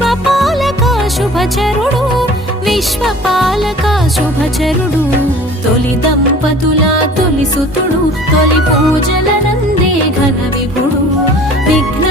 విశ్వపాలక శుభచరుడు విశ్వపాలక శుభచరుడు తొలి దంపతుల తొలి సుతుడు తొలి పూజల నందే ఘన విభుడు విఘ్న